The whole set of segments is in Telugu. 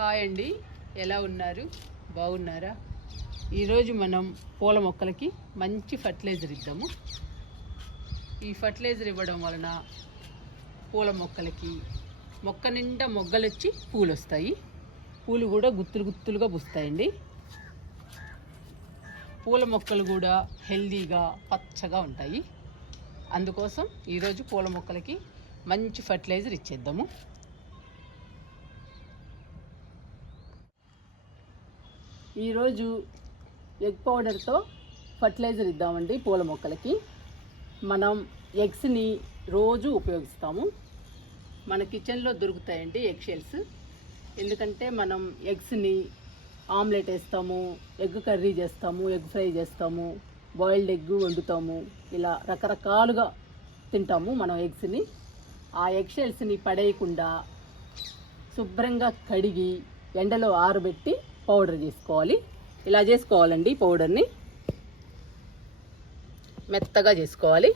హాయ్ అండి. ఎలా ఉన్నారు? బాగున్నారా? ఈరోజు మనం పూల మొక్కలకి మంచి ఫర్టిలైజర్ ఇద్దాము. ఈ ఫర్టిలైజర్ ఇవ్వడం వలన పూల మొక్కలకి మొక్క నిండా మొగ్గలు వచ్చి పూలు వస్తాయి పూలు కూడా గుత్తులు గుత్తులుగా పూస్తాయండి. పూల మొక్కలు కూడా హెల్దీగా పచ్చగా ఉంటాయి. అందుకోసం ఈరోజు పూల మొక్కలకి మంచి ఫర్టిలైజర్ ఇచ్చేద్దాము. ఈరోజు ఎగ్ పౌడర్తో ఫర్టిలైజర్ ఇద్దామండి పూల మొక్కలకి. మనం ఎగ్స్ని రోజు ఉపయోగిస్తాము. మన కిచెన్లో దొరుకుతాయండి ఎగ్ షెల్స్. ఎందుకంటే మనం ఎగ్స్ని ఆమ్లెట్ వేస్తాము ఎగ్ కర్రీ చేస్తాము ఎగ్ ఫ్రై చేస్తాము బాయిల్డ్ ఎగ్ వండుతాము. ఇలా రకరకాలుగా తింటాము మనం ఎగ్స్ని. ఆ ఎగ్ షెల్స్ని పడేయకుండా శుభ్రంగా కడిగి ఎండలో ఆరబెట్టి పౌడర్ చేసుకోవాలి. ఇలా చేసుకోవాలండి పౌడర్ని. మెత్తగా చేసుకోవాలి.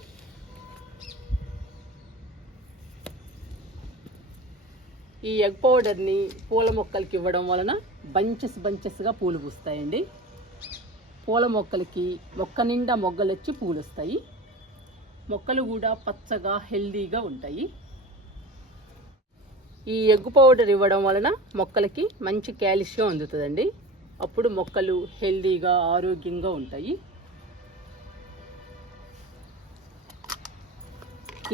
ఈ ఎగ్ పౌడర్ని పూల మొక్కలకి ఇవ్వడం వలన బంచెస్ బంచెస్గా పూలు పూస్తాయండి. పూల మొక్కలకి మొక్క నిండా మొగ్గలు వచ్చి పూలు వస్తాయి మొక్కలు కూడా పచ్చగా హెల్దీగా ఉంటాయి. ఈ ఎగ్గు పౌడర్ ఇవ్వడం వలన మొక్కలకి మంచి కాల్షియం అందుతుందండి. అప్పుడు మొక్కలు హెల్దీగా ఆరోగ్యంగా ఉంటాయి.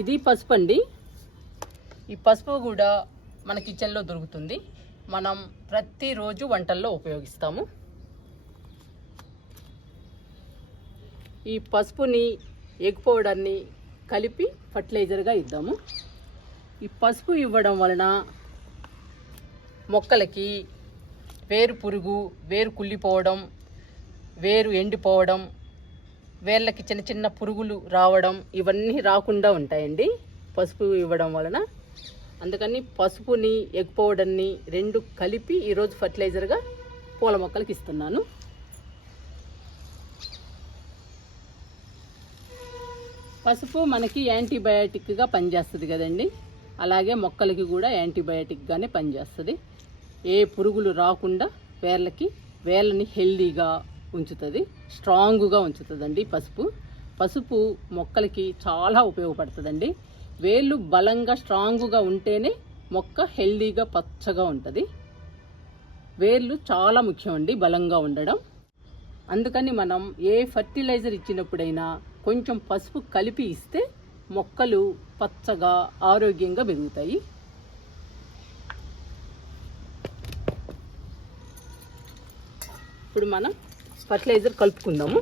ఇది పసుపు అండి. ఈ పసుపు కూడా మన కిచెన్లో దొరుకుతుంది. మనం ప్రతిరోజు వంటల్లో ఉపయోగిస్తాము. ఈ పసుపుని ఎగ్ పౌడర్ని కలిపి ఫర్టిలైజర్గా ఇద్దాము. ఈ పసుపు ఇవ్వడం వలన మొక్కలకి వేరు పురుగు వేరు కుళ్ళిపోవడం వేరు ఎండిపోవడం వేర్లకి చిన్న చిన్న పురుగులు రావడం ఇవన్నీ రాకుండా ఉంటాయండి పసుపు ఇవ్వడం వలన. అందుకని పసుపుని ఎగ్ పౌడర్ని రెండు కలిపి ఈరోజు ఫర్టిలైజర్గా పూల మొక్కలకి ఇస్తున్నాను. పసుపు మనకి యాంటీబయాటిక్గా పనిచేస్తుంది కదండి. అలాగే మొక్కలకి కూడా యాంటీబయాటిక్గానే పనిచేస్తుంది. ఏ పురుగులు రాకుండా వేర్లకి వేర్లని హెల్దీగా ఉంచుతుంది స్ట్రాంగ్గా ఉంచుతుందండి పసుపు. పసుపు మొక్కలకి చాలా ఉపయోగపడుతుందండి. వేళ్ళు బలంగా స్ట్రాంగ్గా ఉంటేనే మొక్క హెల్దీగా పచ్చగా ఉంటుంది. వేర్లు చాలా ముఖ్యం అండి బలంగా ఉండడం. అందుకని మనం ఏ ఫర్టిలైజర్ ఇచ్చినప్పుడైనా కొంచెం పసుపు కలిపి ఇస్తే మొక్కలు పచ్చగా ఆరోగ్యంగా పెరుగుతాయి. ఇప్పుడు మనం ఫర్టిలైజర్ కలుపుకుందాము.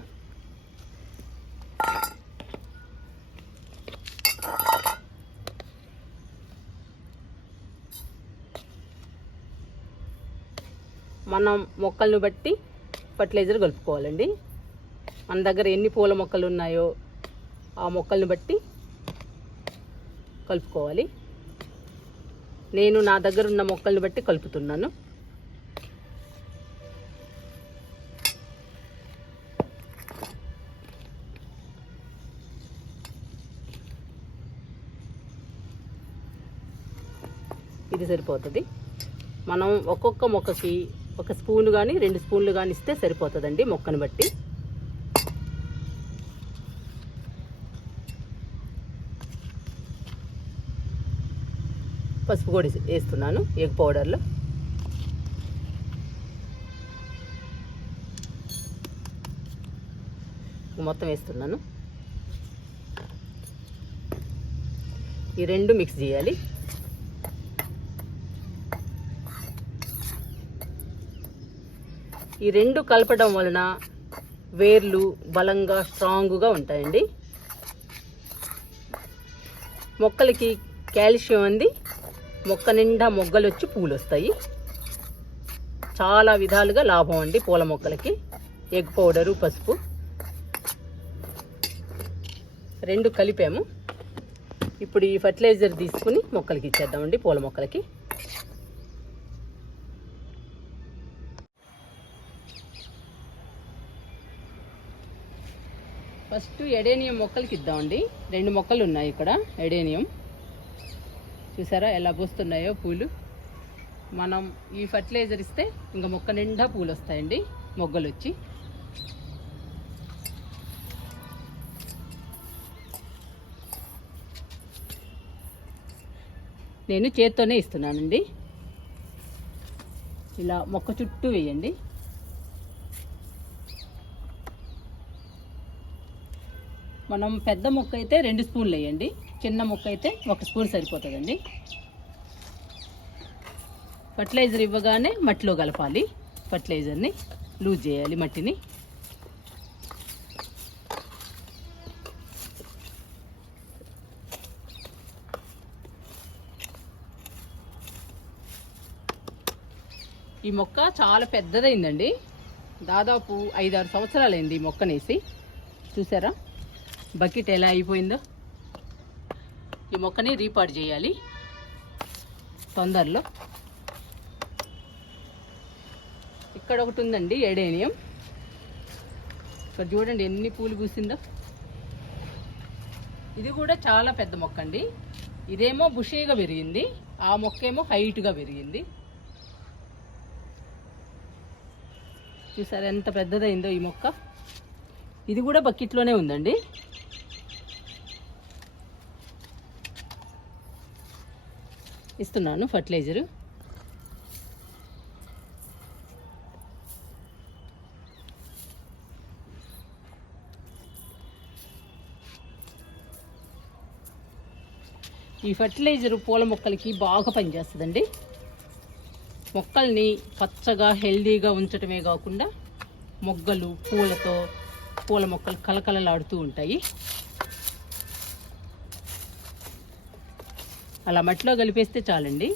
మనం మొక్కలను బట్టి ఫర్టిలైజర్ కలుపుకోవాలండి. మన దగ్గర ఎన్ని పూల మొక్కలు ఉన్నాయో ఆ మొక్కలను బట్టి కలుపుకోవాలి. నేను నా దగ్గర ఉన్న మొక్కల్ని బట్టి కలుపుతున్నాను. ఇది సరిపోతుంది. మనం ఒక్కొక్క మొక్కకి ఒక స్పూన్ కానీ రెండు స్పూన్లు కానీ ఇస్తే సరిపోతుందండి మొక్కను బట్టి. పసుపు కూడా వేస్తున్నాను ఎగ్ పౌడర్లో. మొత్తం వేస్తున్నాను. ఈ రెండు మిక్స్ చేయాలి. ఈ రెండు కలపడం వలన వేర్లు బలంగా స్ట్రాంగ్గా ఉంటాయండి. మొక్కలకి కాల్షియం అంది. మొక్క నిండా మొగ్గలు వచ్చి పూలు వస్తాయి చాలా విధాలుగా లాభం అండి పూల మొక్కలకి. ఎగ్ పౌడరు పసుపు. రెండు కలిపాము. ఇప్పుడు ఈ ఫర్టిలైజర్ తీసుకుని మొక్కలకి ఇచ్చేద్దామండి పూల మొక్కలకి. ఫస్ట్ ఎడేనియం మొక్కలకి ఇద్దామండి. రెండు మొక్కలు ఉన్నాయి ఇక్కడ ఎడేనియం. చూసారా ఎలా పూస్తున్నాయో పూలు? మనం ఈ ఫర్టిలైజర్ ఇస్తే ఇంకా మొక్క నిండా పూలు వస్తాయండి మొగ్గలు వచ్చి నేను చేత్తోనే ఇస్తున్నానండి. ఇలా మొక్క చుట్టూ వేయండి. మనం పెద్ద మొక్క అయితే రెండు స్పూన్లు వేయండి. చిన్న మొక్క అయితే ఒక స్పూన్ సరిపోతుందండి. ఫర్టిలైజర్ ఇవ్వగానే మట్టిలో కలపాలి. ఫర్టిలైజర్ని లూజ్ చేయాలి మట్టిని. ఈ మొక్క చాలా పెద్దదైందండి. దాదాపు ఐదారు సంవత్సరాలైంది ఈ మొక్కనేసి. చూసారా? బకెట్ ఎలా అయిపోయిందో? ఈ మొక్కని రీపాట్ చేయాలి. తొందరలో. ఇక్కడ ఒకటి ఉందండి ఎడేనియం ఇక్కడ చూడండి ఎన్ని పూలు పూసిందో. ఇది కూడా చాలా పెద్ద మొక్క అండి ఇదేమో బుషీగా పెరిగింది. ఆ మొక్క ఏమో హైట్గా పెరిగింది. చూసారు ఎంత పెద్దదైందో ఈ మొక్క. ఇది కూడా బకెట్లోనే ఉందండి. ఇస్తున్నాను ఫర్టిలైజరు. ఈ ఫర్టిలైజర్ పూల మొక్కలకి బాగా పనిచేస్తుందండి. మొక్కల్ని పచ్చగా హెల్దీగా ఉంచటమే కాకుండా మొగ్గలు పూలతో పూల మొక్కలు కలకలలాడుతూ ఉంటాయి. అలా మట్టిలో కలిపేస్తే చాలండి.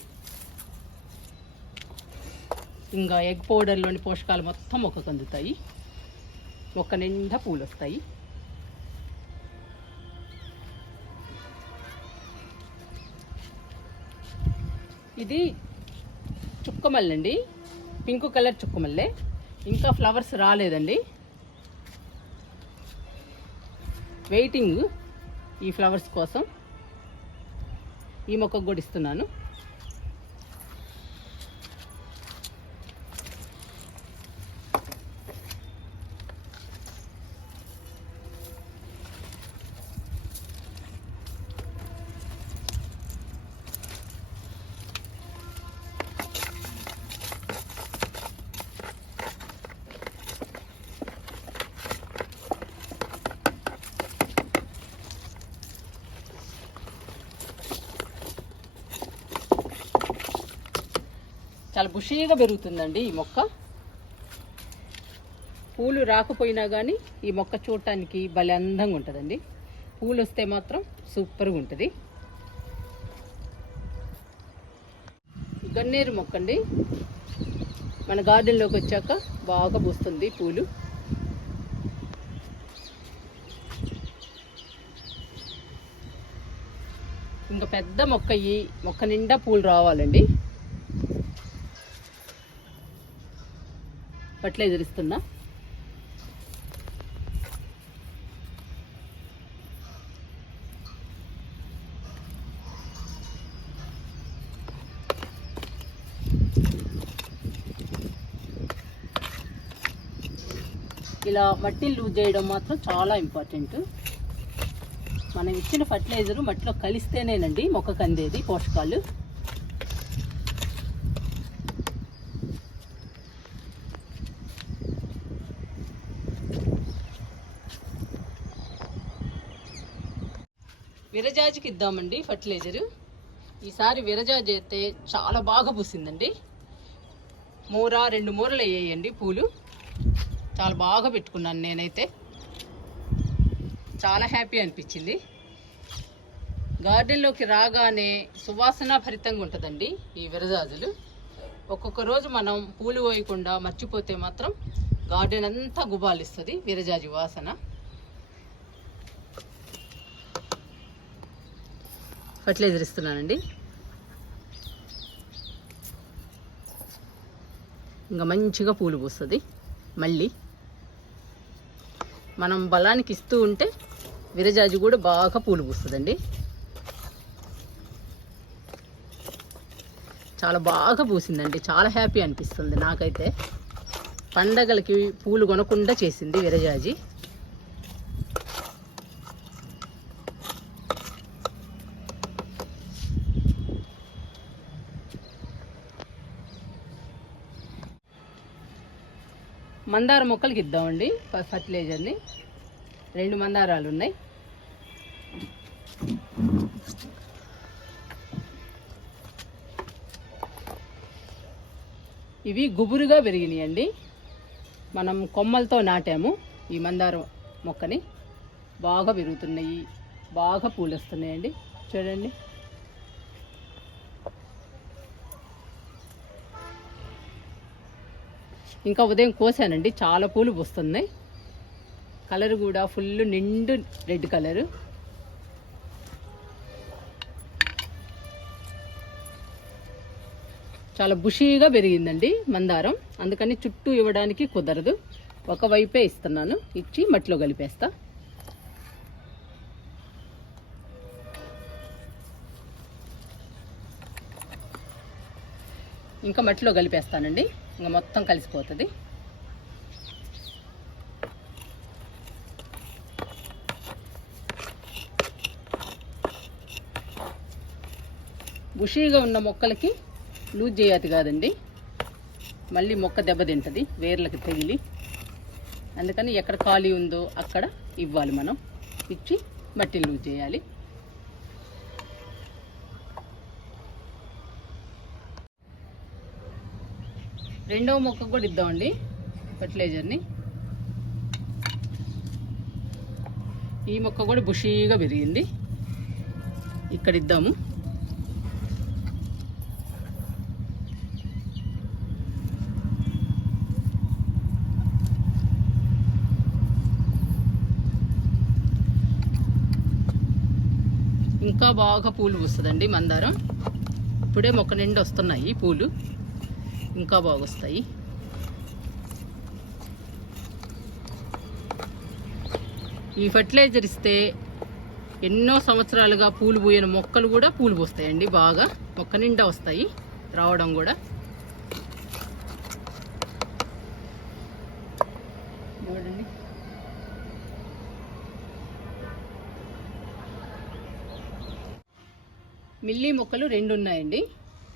ఇంకా ఎగ్ పౌడర్లోని పోషకాలు మొత్తం మొక్కకు అందుతాయి. మొక్క నిండా పూలు వస్తాయి ఇది చుక్కమల్లండి. అండి పింక్ కలర్ చుక్కమల్లె. ఇంకా ఫ్లవర్స్ రాలేదండి. వెయిటింగ్ ఈ ఫ్లవర్స్ కోసం. ఈ మొక్కకు కూడా ఇస్తున్నాను. చాలా బుషీగా పెరుగుతుందండి ఈ మొక్క. పూలు రాకపోయినా కానీ ఈ మొక్క చూడటానికి భలే అందంగా ఉంటుందండి. పూలు వస్తే మాత్రం సూపర్గా ఉంటుంది. గన్నేరు మొక్క అండి. మన గార్డెన్లోకి వచ్చాక బాగా పూస్తుంది పూలు. ఇంకా పెద్ద మొక్క ఈ మొక్క నిండా పూలు రావాలండి. ఫర్టిలైజర్ ఇస్తున్నా ఇలా మట్టిని లూజ్ చేయడం మాత్రం చాలా ఇంపార్టెంట్ మనం ఇచ్చిన ఫర్టిలైజర్ మట్టిలో కలిస్తేనేనండి మొక్కకు అందేది పోషకాలు. విరజాజికి ఇద్దామండి ఫర్టిలైజరు. ఈసారి విరజాజి అయితే చాలా బాగా పూసిందండి. మూర రెండు మూరలు వేయండి పూలు. చాలా బాగా పెట్టుకున్నాను నేనైతే. చాలా హ్యాపీ అనిపించింది. గార్డెన్లోకి రాగానే సువాసన భరితంగా ఉంటుందండి ఈ విరజాజులు. ఒక్కొక్క రోజు మనం పూలు పోయకుండా మర్చిపోతే మాత్రం గార్డెన్ అంతా గుబాలిస్తుంది విరజాజి వాసన. ఫర్టిలైజర్ ఇస్తున్నానండి. ఇంకా మంచిగా పూలు పూస్తుంది. మళ్ళీ మనం బలానికి ఇస్తూ ఉంటే విరజాజి కూడా బాగా పూలు పూస్తుందండి. చాలా బాగా పూసిందండి. చాలా హ్యాపీ అనిపిస్తుంది నాకైతే. పండగలకి పూలు కొనకుండా చేసింది విరజాజి. మందార మొక్కలకి ఇద్దామండి ఫర్టిలైజర్ని. రెండు మందారాలు ఉన్నాయి. ఇవి గుబురుగా పెరిగినాయండి. మనం కొమ్మలతో నాటాము ఈ మందారం మొక్కని. బాగా పెరుగుతున్నాయి బాగా పూలు వస్తున్నాయండి చూడండి. ఇంకా ఉదయం కోసానండి చాలా పూలు పూస్తున్నాయి. కలర్ కూడా ఫుల్ నిండు రెడ్ కలరు. చాలా బుషీగా పెరిగిందండి మందారం. అందుకని చుట్టూ ఇవ్వడానికి కుదరదు. ఒకవైపే ఇస్తున్నాను. ఇచ్చి మట్టిలో కలిపేస్తా. ఇంకా మట్టిలో కలిపేస్తానండి. ఇంకా మొత్తం కలిసిపోతుంది. బుషీగా ఉన్న మొక్కలకి లూజ్ చేయదు కాదండి. మళ్ళీ మొక్క దెబ్బతింటుంది వేర్లకి తగిలి. అందుకని ఎక్కడ ఖాళీ ఉందో అక్కడ ఇవ్వాలి మనం. ఇచ్చి మట్టి లూజ్ చేయాలి. రెండవ మొక్క కూడా ఇద్దామండి ఫర్టిలైజర్ని. ఈ మొక్క కూడా బుషీగా పెరిగింది. ఇక్కడ ఇద్దాము. ఇంకా బాగా పూలు పూస్తుందండి మందారం. ఇప్పుడే మొక్క నిండి వస్తున్నాయి పూలు. ఇంకా బాగా వస్తాయి ఈ ఫర్టిలైజర్ ఇస్తే ఎన్నో సంవత్సరాలుగా పూలు పోయిన మొక్కలు కూడా పూలు పోస్తాయండి బాగా. మొక్క నిండా వస్తాయి రావడం కూడా. చూడండి. మిల్లీ మొక్కలు రెండు ఉన్నాయండి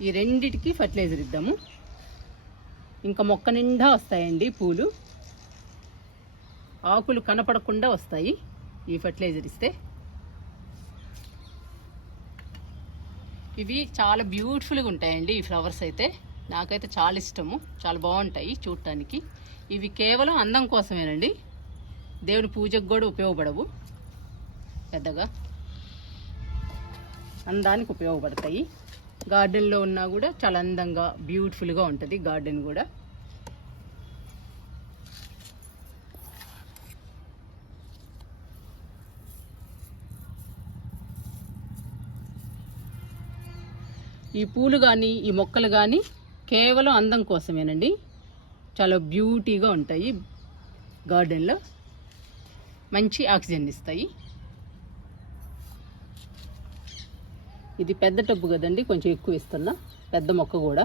ఈ రెండిటికి ఫర్టిలైజర్ ఇద్దాము. ఇంకా మొక్క నిండా వస్తాయండి పూలు. ఆకులు కనపడకుండా వస్తాయి ఈ ఫర్టిలైజర్ ఇస్తే. ఇవి చాలా బ్యూటిఫుల్గా ఉంటాయండి ఈ ఫ్లవర్స్ అయితే. నాకైతే చాలా ఇష్టము. చాలా బాగుంటాయి చూడటానికి ఇవి కేవలం అందం కోసమేనండి. దేవుని పూజకు కూడా ఉపయోగపడవు. పెద్దగా. అందానికి ఉపయోగపడతాయి. గార్డెన్లో ఉన్నా కూడా చాలా అందంగా బ్యూటిఫుల్గా ఉంటుంది గార్డెన్ కూడా. ఈ పూలు కానీ ఈ మొక్కలు కానీ కేవలం అందం కోసమేనండి. చాలా బ్యూటీగా ఉంటాయి గార్డెన్లో. మంచి ఆక్సిజన్ ఇస్తాయి. ఇది పెద్ద టబ్బు కదండి కొంచెం ఎక్కువ ఇస్తున్నా. పెద్ద మొక్క కూడా.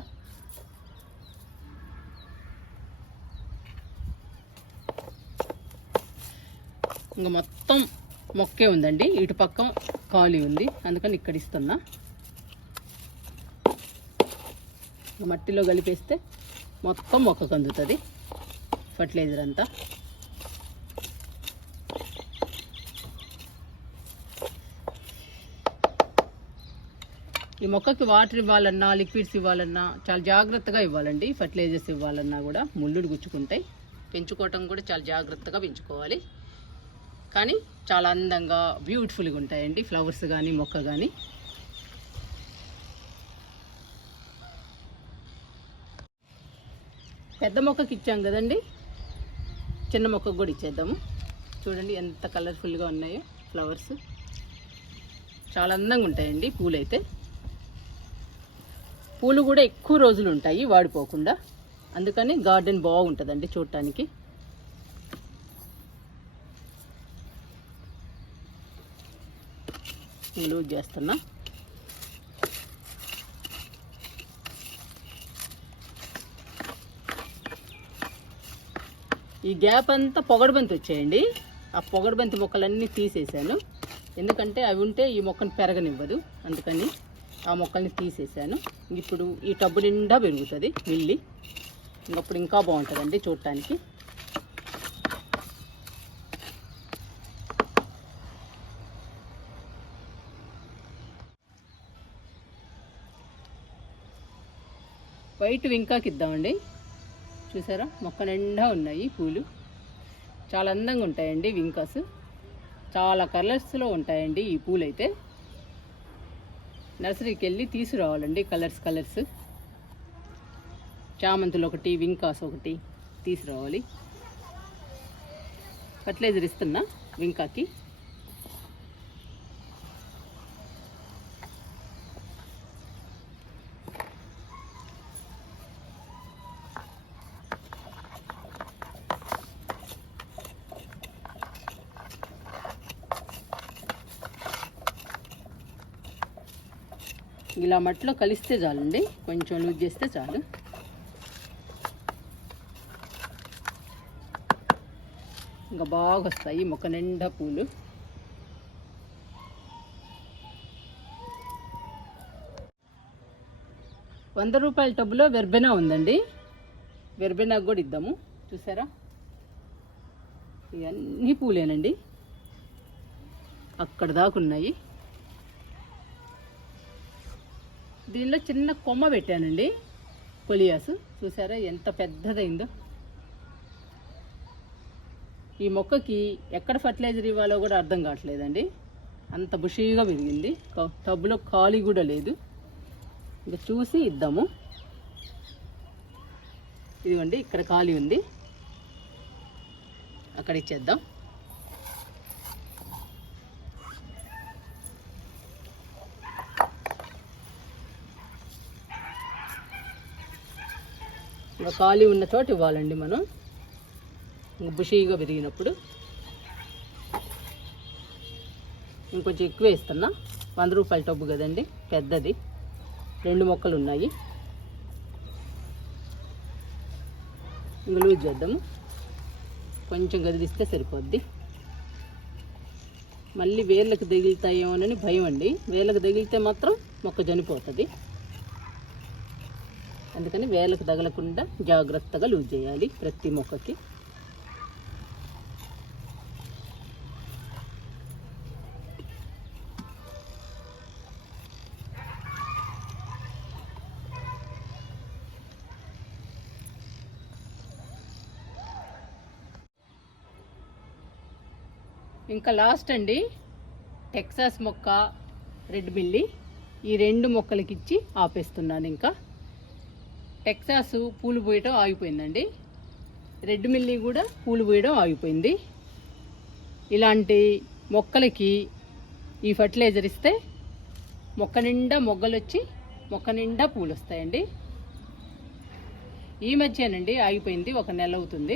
ఇంకా మొత్తం మొక్కే ఉందండి. ఇటు పక్క ఖాళీ ఉంది. అందుకని ఇక్కడ ఇస్తున్నా. మట్టిలో కలిపేస్తే మొత్తం మొక్కకు అందుతుంది. ఫర్టిలైజర్ అంతా. ఈ మొక్కకి వాటర్ ఇవ్వాలన్నా లిక్విడ్స్ ఇవ్వాలన్నా చాలా జాగ్రత్తగా ఇవ్వాలండి. ఫర్టిలైజర్స్ ఇవ్వాలన్నా కూడా ముళ్ళుడు గుచ్చుకుంటాయి పెంచుకోవటం కూడా చాలా జాగ్రత్తగా పెంచుకోవాలి. కానీ చాలా అందంగా బ్యూటిఫుల్గా ఉంటాయండి. ఫ్లవర్స్ కానీ మొక్క కానీ పెద్ద మొక్కకి ఇచ్చాం కదండి. చిన్న మొక్కకు కూడా ఇచ్చేద్దాము. చూడండి ఎంత కలర్ఫుల్గా ఉన్నాయో ఫ్లవర్స్ చాలా అందంగా ఉంటాయండి పూలైతే. పూలు కూడా ఎక్కువ రోజులు ఉంటాయి వాడిపోకుండా. అందుకని గార్డెన్ బాగుంటుందండి చూడటానికి లూజ్ చేస్తున్నా. ఈ గ్యాప్ అంతా పొగడబంతి వచ్చేయండి. ఆ పొగడబంతి మొక్కలన్నీ తీసేసాను. ఎందుకంటే అవి ఉంటే ఈ మొక్కను పెరగనివ్వదు. అందుకని ఆ మొక్కల్ని తీసేసాను. ఇప్పుడు ఈ టబ్బు నిండా పెరుగుతుంది మిల్లి. ఇంకప్పుడు ఇంకా బాగుంటుందండి చూడటానికి వైట్ వింకాకి ఇద్దామండి. చూసారా? మొక్క నిండా ఉన్నాయి పూలు. చాలా అందంగా ఉంటాయండి వింకాస్. చాలా కలర్స్లో ఉంటాయండి ఈ పూలు అయితే నర్సరీకి వెళ్ళి తీసుకురావాలండి కలర్స్ కలర్స్. చామంతులు ఒకటి వింకాస్ ఒకటి తీసుకురావాలి. ఫర్టిలైజర్ ఇస్తున్నా వింకాకి. ఇలా మట్టిలో కలిస్తే చాలండి. కొంచెం లూజ్ చేస్తే చాలు. ఇంకా బాగా వస్తాయి మొక్క నిండా పూలు. వంద రూపాయల టబ్బులో వెర్బెనా ఉందండి. వెర్బెనా కూడా ఇద్దాము. చూసారా? ఇవన్నీ పూలేనండి. అక్కడ దాకా ఉన్నాయి. దీనిలో చిన్న కొమ్మ పెట్టానండి. పొలియాసు చూసారా ఎంత పెద్దదైందో. ఈ మొక్కకి ఎక్కడ ఫర్టిలైజర్ ఇవ్వాలో కూడా అర్థం కావట్లేదండి. అంత బుషీగా పెరిగింది టబ్లో ఖాళీ కూడా లేదు. ఇంకా చూసి ఇద్దాము. ఇదిగోండి ఇక్కడ ఖాళీ ఉంది. అక్కడ ఇచ్చేద్దాం. ఇంకా ఖాళీ ఉన్న చోట ఇవ్వాలండి మనం. ఇంకా బుషీగా పెరిగినప్పుడు ఇంకొంచెం ఎక్కువ ఇస్తున్నా వంద రూపాయల టబ్బు కదండి పెద్దది. రెండు మొక్కలు ఉన్నాయి. ఇంకా లూజ్ చేద్దాము. కొంచెం గదిలిస్తే సరిపోద్ది. మళ్ళీ వేర్లకు తగిలితాయేమోనని భయం అండి. వేర్లకు తగిలితే మాత్రం మొక్క చనిపోతుంది. అందుకని వేలకు తగలకుండా జాగ్రత్తగా లూజ్ చేయాలి ప్రతి మొక్కకి. ఇంకా లాస్ట్ అండి టెక్సాస్ మొక్క రెడ్ మిల్లీ ఈ రెండు మొక్కలకి ఇచ్చి ఆపేస్తున్నాను ఇంకా. టెక్సాస్ పూలు పోయటం ఆగిపోయిందండి. రెడ్ మిల్లీ కూడా పూలు పోయడం ఆగిపోయింది. ఇలాంటి మొక్కలకి ఈ ఫర్టిలైజర్ ఇస్తే మొక్క నిండా మొగ్గలు వచ్చి మొక్క నిండా పూలు వస్తాయండి ఈ మధ్యనండి ఆగిపోయింది ఒక నెల అవుతుంది.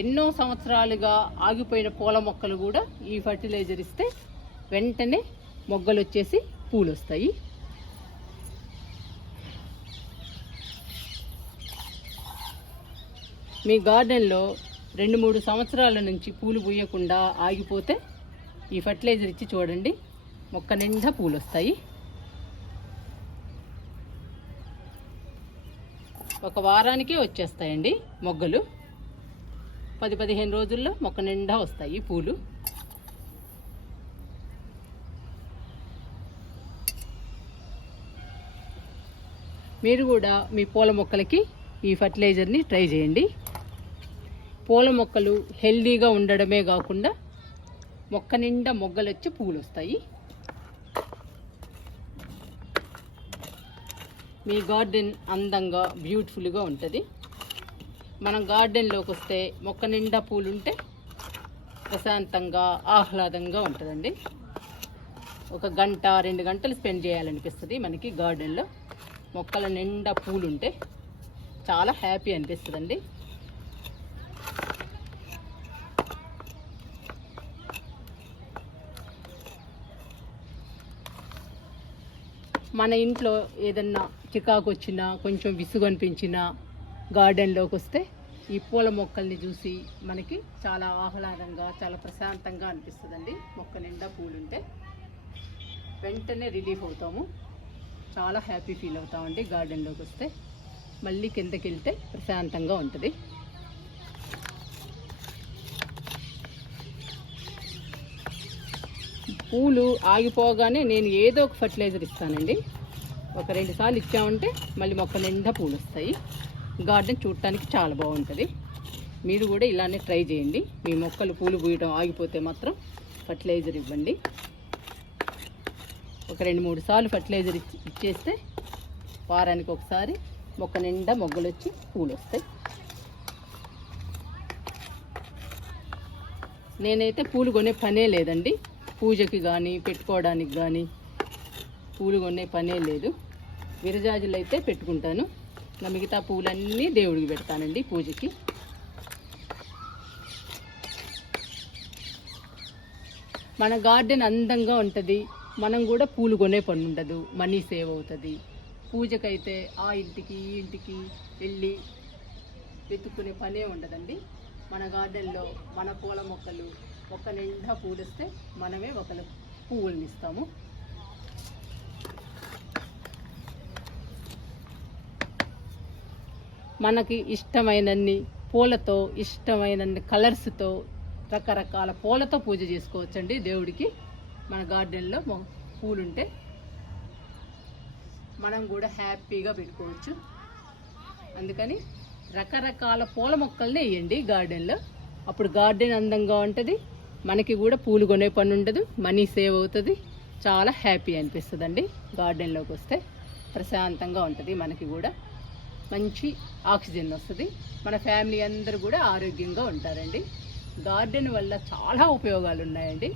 ఎన్నో సంవత్సరాలుగా ఆగిపోయిన పూల మొక్కలు కూడా ఈ ఫర్టిలైజర్ ఇస్తే వెంటనే మొగ్గలు వచ్చేసి పూలు వస్తాయి మీ గార్డెన్లో రెండు మూడు సంవత్సరాల నుంచి పూలు పూయకుండా ఆగిపోతే ఈ ఫర్టిలైజర్ ఇచ్చి చూడండి. మొక్క నిండా పూలు వస్తాయి ఒక వారానికే వచ్చేస్తాయండి మొగ్గలు. పది పదిహేను రోజుల్లో మొక్క నిండా వస్తాయి పూలు. మీరు కూడా మీ పూల మొక్కలకి ఈ ఫర్టిలైజర్ని ట్రై చేయండి. పూల మొక్కలు హెల్దీగా ఉండడమే కాకుండా మొక్క నిండా మొగ్గలు వచ్చి పూలు వస్తాయి మీ గార్డెన్ అందంగా బ్యూటిఫుల్గా ఉంటుంది. మనం గార్డెన్లోకి వస్తే మొక్క నిండా పూలు ఉంటే ప్రశాంతంగా ఆహ్లాదంగా ఉంటుందండి. ఒక గంట రెండు గంటలు స్పెండ్ చేయాలనిపిస్తుంది మనకి గార్డెన్లో. మొక్కల నిండా పూలు ఉంటే చాలా హ్యాపీ అనిపిస్తుందండి. మన ఇంట్లో ఏదన్నా చికాకు వచ్చినా కొంచెం విసుగు అనిపించినా గార్డెన్లోకి వస్తే ఈ పూల మొక్కల్ని చూసి మనకి చాలా ఆహ్లాదంగా చాలా ప్రశాంతంగా అనిపిస్తుందండి. మొక్క నిండా పూలుంటే వెంటనే రిలీఫ్ అవుతాము. చాలా హ్యాపీ ఫీల్ అవుతామండి గార్డెన్లోకి వస్తే. మళ్ళీ కిందకి వెళ్తే ప్రశాంతంగా ఉంటుంది. పూలు ఆగిపోగానే నేను ఏదో ఒక ఫర్టిలైజర్ ఇస్తానండి. ఒక రెండు సార్లు ఇచ్చామంటే మళ్ళీ మొక్క నిండా పూలు వస్తాయి. గార్డెన్ చూడటానికి చాలా బాగుంటుంది. మీరు కూడా ఇలానే ట్రై చేయండి. మీ మొక్కలు పూలు పూయడం ఆగిపోతే మాత్రం ఫర్టిలైజర్ ఇవ్వండి. ఒక రెండు మూడు సార్లు ఫర్టిలైజర్ ఇచ్చి ఇచ్చేస్తే వారానికి ఒకసారి మొక్క నిండా మొగ్గలు వచ్చి పూలు వస్తాయి. నేనైతే పూలు కొనే పనే లేదండి. పూజకి కానీ పెట్టుకోవడానికి కానీ పూలు కొనే పనే లేదు. విరజాజులు అయితే పెట్టుకుంటాను. ఇంకా మిగతా పూలన్నీ దేవుడికి పెడతానండి పూజకి. మన గార్డెన్ అందంగా ఉంటుంది. మనం కూడా పూలు కొనే పని ఉండదు. మనీ సేవ్ అవుతుంది. పూజకైతే ఆ ఇంటికి ఈ ఇంటికి వెళ్ళి వెతుక్కునే పనే ఉండదండి. మన గార్డెన్లో మన పూల మొక్కలు ఒక నిండా పూలిస్తే మనమే ఒకరు పువ్వుల్ని ఇస్తాము. మనకి ఇష్టమైనన్ని పూలతో ఇష్టమైనన్ని కలర్స్తో రకరకాల పూలతో పూజ చేసుకోవచ్చండి దేవుడికి. మన గార్డెన్లో పూలుంటే మనం కూడా హ్యాపీగా పెట్టుకోవచ్చు. అందుకని రకరకాల పూల మొక్కల్ని వేయండి గార్డెన్లో. అప్పుడు గార్డెన్ అందంగా ఉంటుంది మనకి కూడా పూలు కొనే పని ఉండదు మనీ సేవ్ అవుతుంది. చాలా హ్యాపీ అనిపిస్తుంది అండి గార్డెన్లోకి వస్తే ప్రశాంతంగా ఉంటుంది మనకి కూడా. మంచి ఆక్సిజన్ వస్తుంది. మన ఫ్యామిలీ అందరూ కూడా ఆరోగ్యంగా ఉంటారండి. గార్డెన్ వల్ల చాలా ఉపయోగాలు ఉన్నాయండి